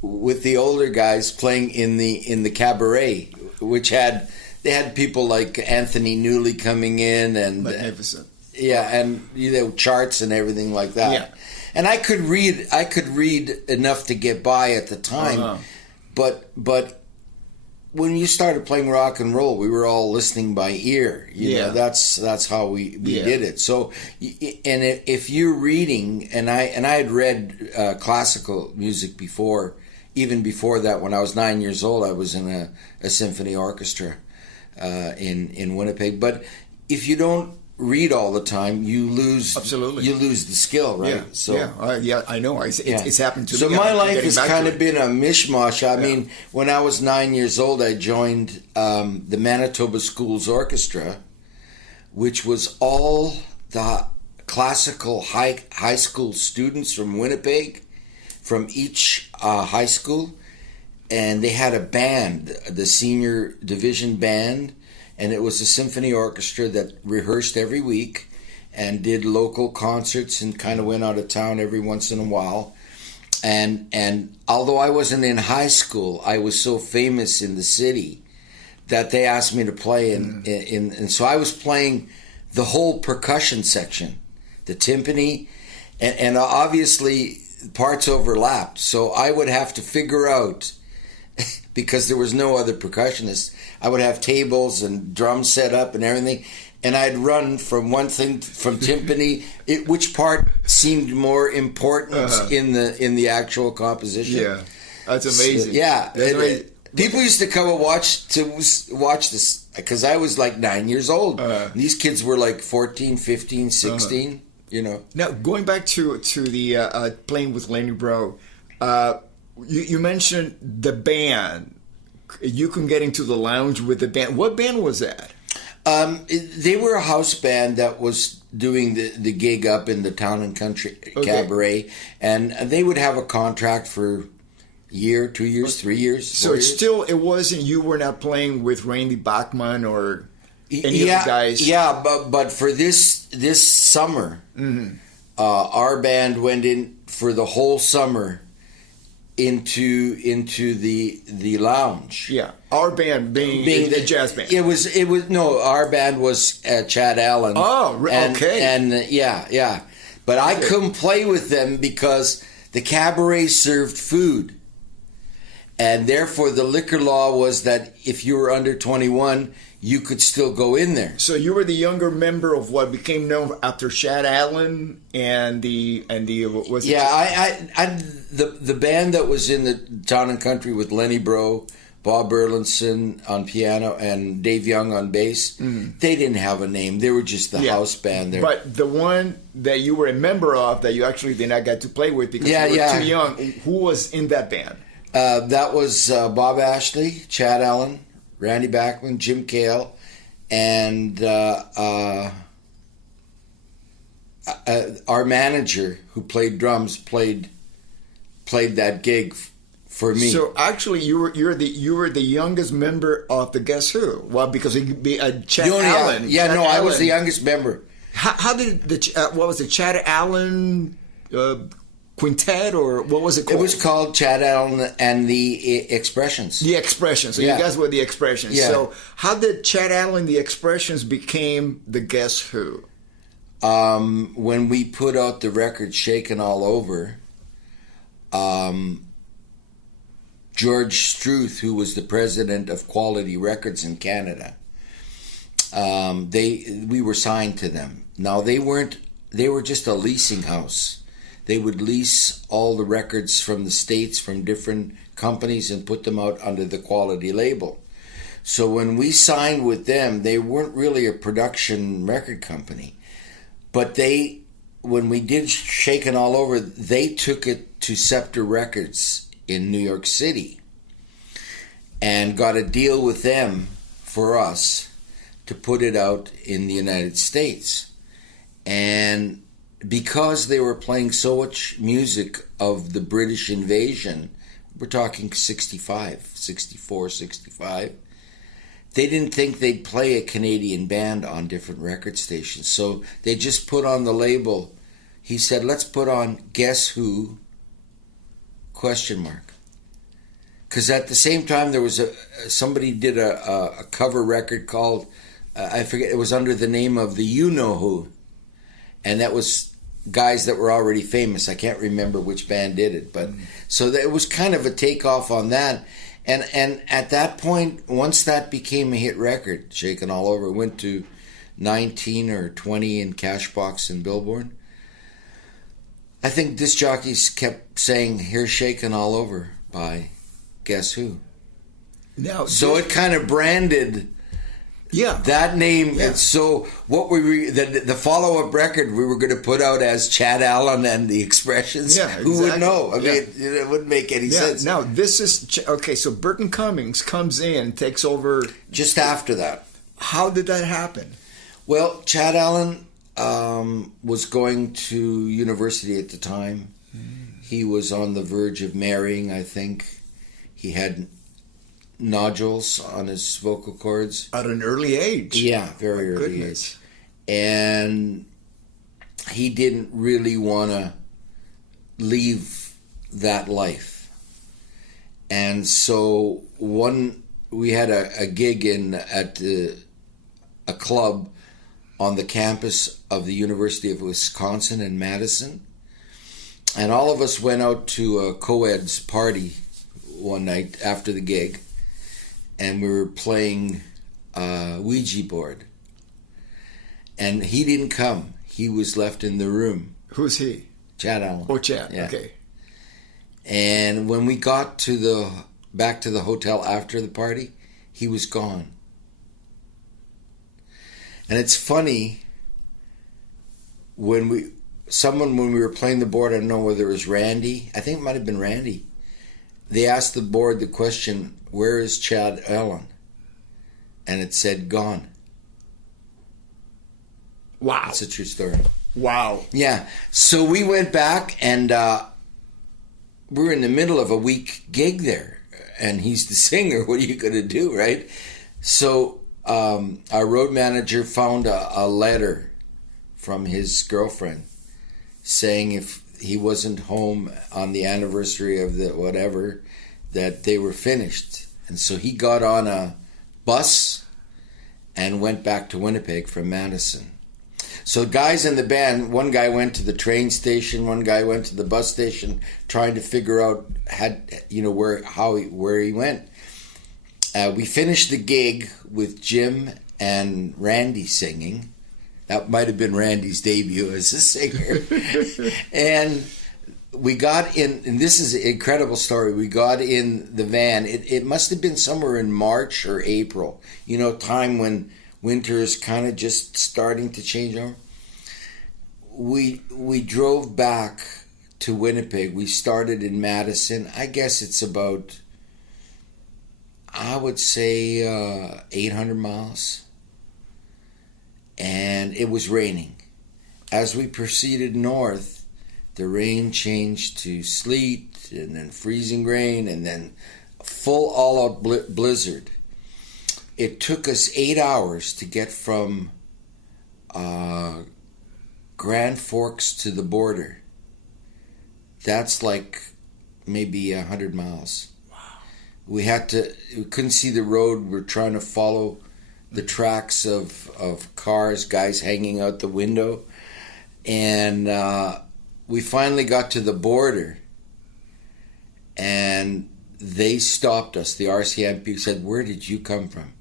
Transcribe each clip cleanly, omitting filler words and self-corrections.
with the older guys playing in the cabaret, which had people like Anthony Newley coming in and magnificent. And charts and everything like that. Yeah. And I could read enough to get by at the time, but when you started playing rock and roll, we were all listening by ear. You know, that's how we did it. So, and if you're reading, and I had read classical music before, even before that. When I was 9 years old, I was in a symphony orchestra in Winnipeg. But if you don't read all the time, you lose. Absolutely, you lose the skill, right? Yeah, so I know. It's happened to me. So my life has kind of been a mishmash. I mean, when I was 9 years old, I joined the Manitoba Schools Orchestra, which was all the classical high school students from Winnipeg, from each high school, and they had a band, the senior division band. And it was a symphony orchestra that rehearsed every week and did local concerts and kind of went out of town every once in a while. And although I wasn't in high school, I was so famous in the city that they asked me to play. And so I was playing the whole percussion section, the timpani, and obviously parts overlapped. So I would have to figure out, because there was no other percussionist, I would have tables and drums set up and everything, and I'd run from one thing, from timpani, which part seemed more important in the actual composition. Yeah, that's amazing. So, that's amazing. People used to come and watch this, because I was like 9 years old. These kids were like 14, 15, 16. You know. Now going back to the playing with Lenny Bro, you mentioned the band. You can get into the lounge with the band. What band was that? They were a house band that was doing the gig up in the Town and Country Cabaret, and they would have a contract for a year, 2 years, 3 years. So it wasn't, you were not playing with Randy Bachman or any of the guys? Yeah, but for this summer, our band went in for the whole summer into the lounge. Yeah, our band being the jazz band. It was our band was Chad Allen. Oh, okay. And yeah. But I couldn't play with them because the cabaret served food, and therefore the liquor law was that if you were under 21, you could still go in there. So you were the younger member of what became known after Chad Allen and the was it? Yeah, the band that was in the Town and Country with Lenny Bro, Bob Burleson on piano, and Dave Young on bass. They didn't have a name. They were just the house band there. But the one that you were a member of that you actually did not get to play with because you were too young, who was in that band? That was Bob Ashley, Chad Allen, Randy Bachman, Jim Cale, and our manager, who played drums, played that gig for me. So actually, you were the youngest member of the Guess Who? Well, because he'd be Chad Allen. I was the youngest member. How did what was it? Chad Allen Quintet, or what was it called? It was called Chad Allen and the Expressions. The Expressions. So you guys were the Expressions. Yeah. So how did Chad Allen, the Expressions, became the Guess Who? When we put out the record Shaken All Over, George Struth, who was the president of Quality Records in Canada, we were signed to them. Now they were just a leasing house. They would lease all the records from the States, from different companies, and put them out under the Quality label. So when we signed with them, they weren't really a production record company. But when we did Shaken All Over, they took it to Scepter Records in New York City and got a deal with them for us to put it out in the United States. And because they were playing so much music of the British invasion, we're talking 65, 64, 65, they didn't think they'd play a Canadian band on different record stations. So they just put on the label, he said, let's put on Guess Who, ? Because at the same time, there was somebody did a cover record called, I forget, it was under the name of the You Know Who. And that was guys that were already famous. I can't remember which band did it. But so it was kind of a takeoff on that. And at that point, once that became a hit record, Shakin' All Over, it went to 19 or 20 in Cashbox and Billboard. I think disc jockeys kept saying, "Here's Shakin' All Over" by Guess Who. Now, so it kind of branded that name. Yeah. And so what the follow-up record we were going to put out as Chad Allen and the Expressions. Yeah, exactly. Who would know? I mean, it wouldn't make any sense. Now, this is... Okay, so Burton Cummings comes in, takes over... Just after that. How did that happen? Well, Chad Allen was going to university at the time. He was on the verge of marrying, I think. He had nodules on his vocal cords. At an early age? Yeah, very early age. And he didn't really want to leave that life. And so we had a gig at a club on the campus of the University of Wisconsin in Madison. And all of us went out to a co-ed's party one night after the gig, and we were playing Ouija board. And he didn't come. He was left in the room. Who's he? Chad Allen. Oh, Chad. Yeah. Okay. And when we got back to the hotel after the party, he was gone. And it's funny, when we were playing the board, I don't know whether it was Randy, I think it might have been Randy, they asked the board the question, "Where is Chad Allen?" And it said, "Gone." Wow. That's a true story. Wow. Yeah. So we went back, and we were in the middle of a week gig there, and he's the singer. What are you going to do, right? So our road manager found a letter from his girlfriend saying if he wasn't home on the anniversary of the whatever, that they were finished. And so he got on a bus and went back to Winnipeg from Madison. So guys in the band, one guy went to the train station, one guy went to the bus station, trying to figure out where he went. We finished the gig with Jim and Randy singing. That might have been Randy's debut as a singer. And we got in, and this is an incredible story. We got in the van. It must have been somewhere in March or April, time when winter is kind of just starting to change over. We drove back to Winnipeg. We started in Madison. I guess it's about, I would say, 800 miles. And it was raining. As we proceeded north, the rain changed to sleet, and then freezing rain, and then full all-out blizzard. It took us 8 hours to get from Grand Forks to the border. That's like maybe 100 miles. Wow. We couldn't see the road. We're trying to follow the tracks of cars, guys hanging out the window. And we finally got to the border, and they stopped us. The RCMP said, "Where did you come from?"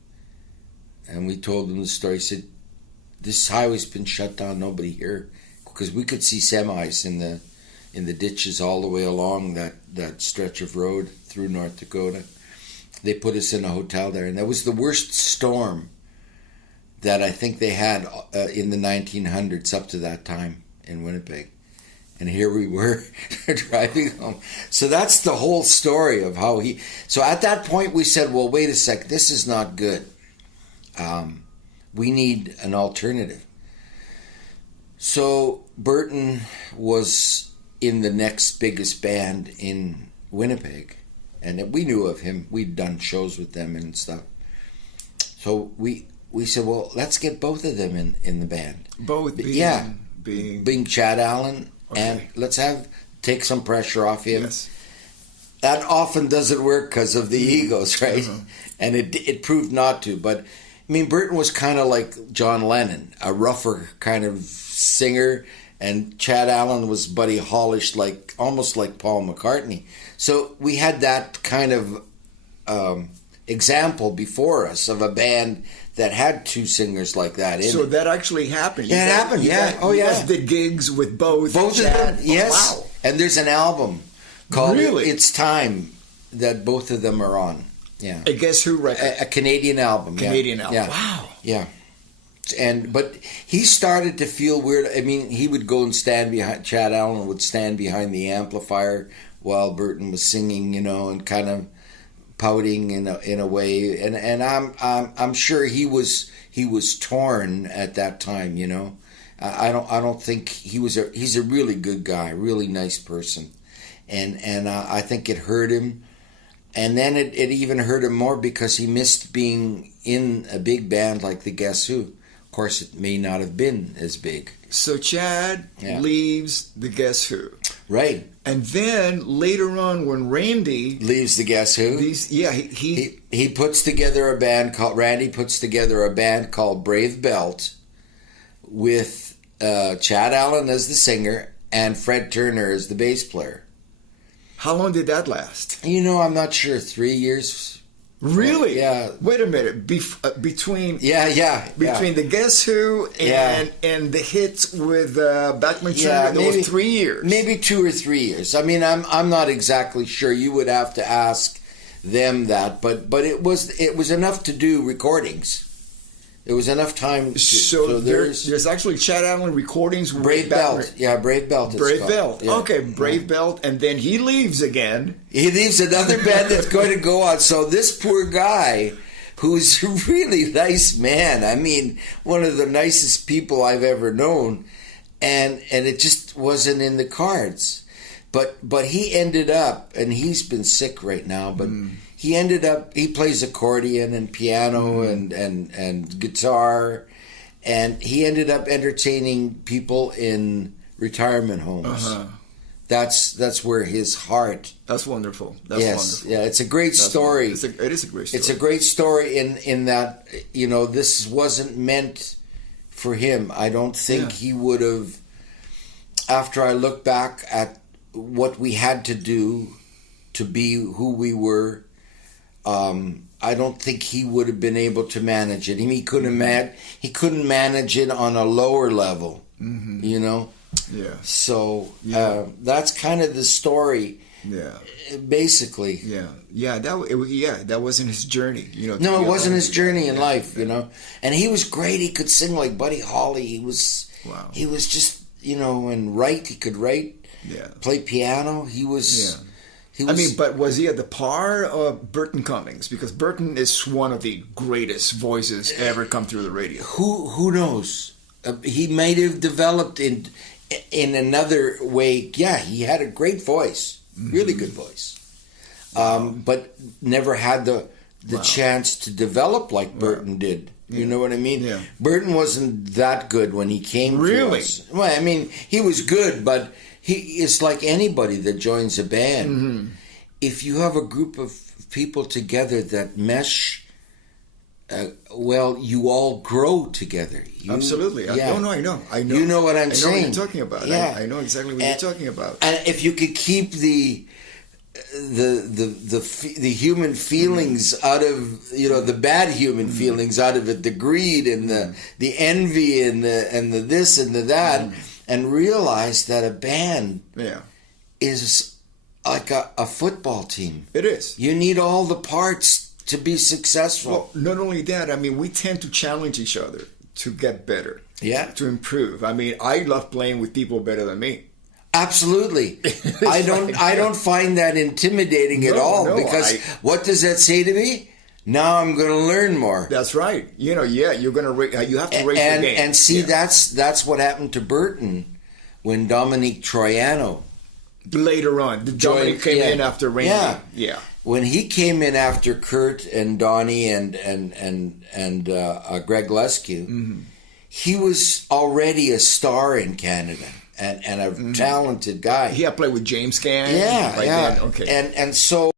And we told them the story. He said, "This highway's been shut down, nobody here." Because we could see semis in the ditches all the way along that stretch of road through North Dakota. They put us in a hotel there, and that was the worst storm that I think they had in the 1900s up to that time in Winnipeg. And here we were driving home. So that's the whole story of how so at that point we said, well, wait a sec, this is not good. We need an alternative. So Burton was in the next biggest band in Winnipeg, and we knew of him. We'd done shows with them and stuff. So we said, well, let's get both of them in the band. Both being Chad Allen, okay. and let's take some pressure off him. Yes. that often doesn't work because of the egos, right? And it proved not to. But I mean, Burton was kind of like John Lennon, a rougher kind of singer, and Chad Allen was Buddy Hollish, like almost like Paul McCartney. So we had that kind of example before us of a band that had two singers like that. So that actually happened. Yeah, it happened. Yeah. You guys did gigs with both Both Chad? of them. Yes. Oh, wow. And there's an album called Really? It's Time that both of them are on. Yeah. A Guess Who record? A Canadian album. Canadian album. Yeah. Wow. Yeah. But he started to feel weird. I mean, he would go and stand behind, Chad Allen would stand behind the amplifier while Burton was singing, and kind of pouting in a way. And I'm sure he was torn at that time, I don't think he's a really good guy, really nice person. And I think it hurt him. And then it even hurt him more because he missed being in a big band like the Guess Who. Of course, it may not have been as big. So Chad leaves the Guess Who. Right. And then later on when Randy leaves the Guess Who. He puts together a band called Brave Belt with Chad Allen as the singer and Fred Turner as the bass player. How long did that last? I'm not sure. 3 years. Really? Yeah. Wait a minute. Between between the Guess Who and the hits with Bachman Turner, there was 3 years. Maybe 2 or 3 years. I mean, I'm not exactly sure. You would have to ask them that, but it was enough to do recordings. It was enough time. So there's actually Chad Allen recordings. Brave Belt. Yeah, Brave Belt. Brave Belt. Yeah. Okay, Brave Belt. And then he leaves again. He leaves another band that's going to go on. So this poor guy, who's a really nice man, I mean, one of the nicest people I've ever known, and it just wasn't in the cards. But he ended up, and he's been sick right now, but... He ended up, he plays accordion and piano and guitar, and he ended up entertaining people in retirement homes. That's where his heart. That's wonderful. That's wonderful. Yeah, it's a great story. It is a great story. It's a great story in that, this wasn't meant for him. I don't think he would have, after I look back at what we had to do to be who we were, I don't think he would have been able to manage it. He couldn't manage it on a lower level, Yeah. So that's kind of the story. Yeah. Basically. Yeah. That wasn't his journey. No, it wasn't his journey in life. And he was great. He could sing like Buddy Holly. He was. Wow. He was just and write. He could write. Yeah. Play piano. He was. Yeah. But was he at the par of Burton Cummings? Because Burton is one of the greatest voices ever come through the radio. Who knows? He might have developed in another way. Yeah, he had a great voice, really good voice, but never had the chance to develop like Burton did. You know what I mean? Yeah. Burton wasn't that good when he came to us. Well, I mean, he was good, but it's like anybody that joins a band. If you have a group of people together that mesh, you all grow together. Absolutely. Yeah. I know. You know what I'm saying. I know what you're talking about. Yeah. I know exactly what you're talking about. And if you could keep the human feelings out of the bad human feelings out of it, the greed and the envy and the this and the that, and realize that a band is like a football team. It is. You need all the parts to be successful. Well, not only that, I mean, we tend to challenge each other to get better. Yeah. To improve. I mean, I love playing with people better than me. Absolutely. I don't find that intimidating at all, because what does that say to me? Now I'm going to learn more. That's right. You're going to you have to raise your game. And see, that's what happened to Burton when Dominique Troiano later on. Dominique came in after Randy. Yeah. When he came in after Kurt and Donnie and Greg Lescue, he was already a star in Canada. and a talented guy. He had played with James Gang. Yeah, by yeah. then? Okay. And so